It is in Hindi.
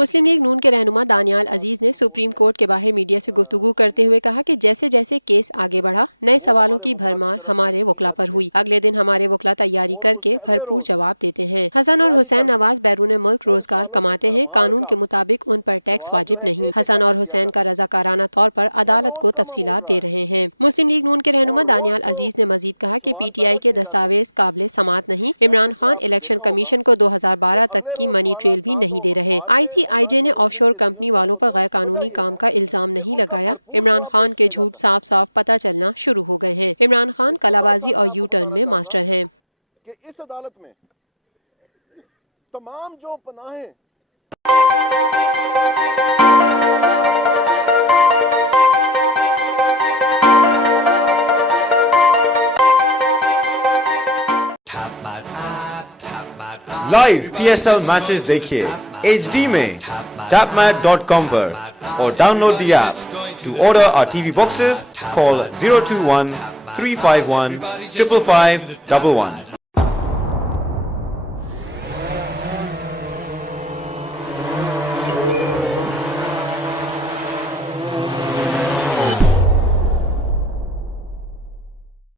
मुस्लिम लीग नून के रहनुमा दानियाल अजीज ने सुप्रीम कोर्ट के बाहर मीडिया से गुफ्तगू करते हुए कहा कि जैसे जैसे केस आगे बढ़ा नए सवालों की भरमार हमारे वकला पर हुई। अगले दिन हमारे वकला तैयारी करके भरपूर जवाब देते हैं। हसन और हुसैन नवाज बैरून मुल्क रोजगार कमाते हैं, कानून के मुताबिक उन पर टैक्स वाजिब नहीं। हसन और हुसैन का रजाकाराना तौर पर अदालत को तफसीलात दे रहे हैं। मुस्लिम लीग नून के रहनुमा दानियाल अजीज ने मजीद कहा कि PTI के दस्तावेज काबिल समात नहीं। इमरान खान इलेक्शन कमीशन को 2012 तक की मनी ट्रेल भी नहीं दे रहे। ICIJ ने ऑफशोर कंपनी वालों पर गैर कानूनी काम का इल्जाम नहीं लगाया। इमरान खान के झूठ साफ साफ पता चलना शुरू हो गए हैं। इमरान खान कलाबाजी और यू टर्न में मास्टर हैं। कि इस अदालत में तमाम जो पनाहें लाइव PSL मैचेस देखिए HD में tapmat.com पर और download the app. To order our TV boxes, call 021 351 55511.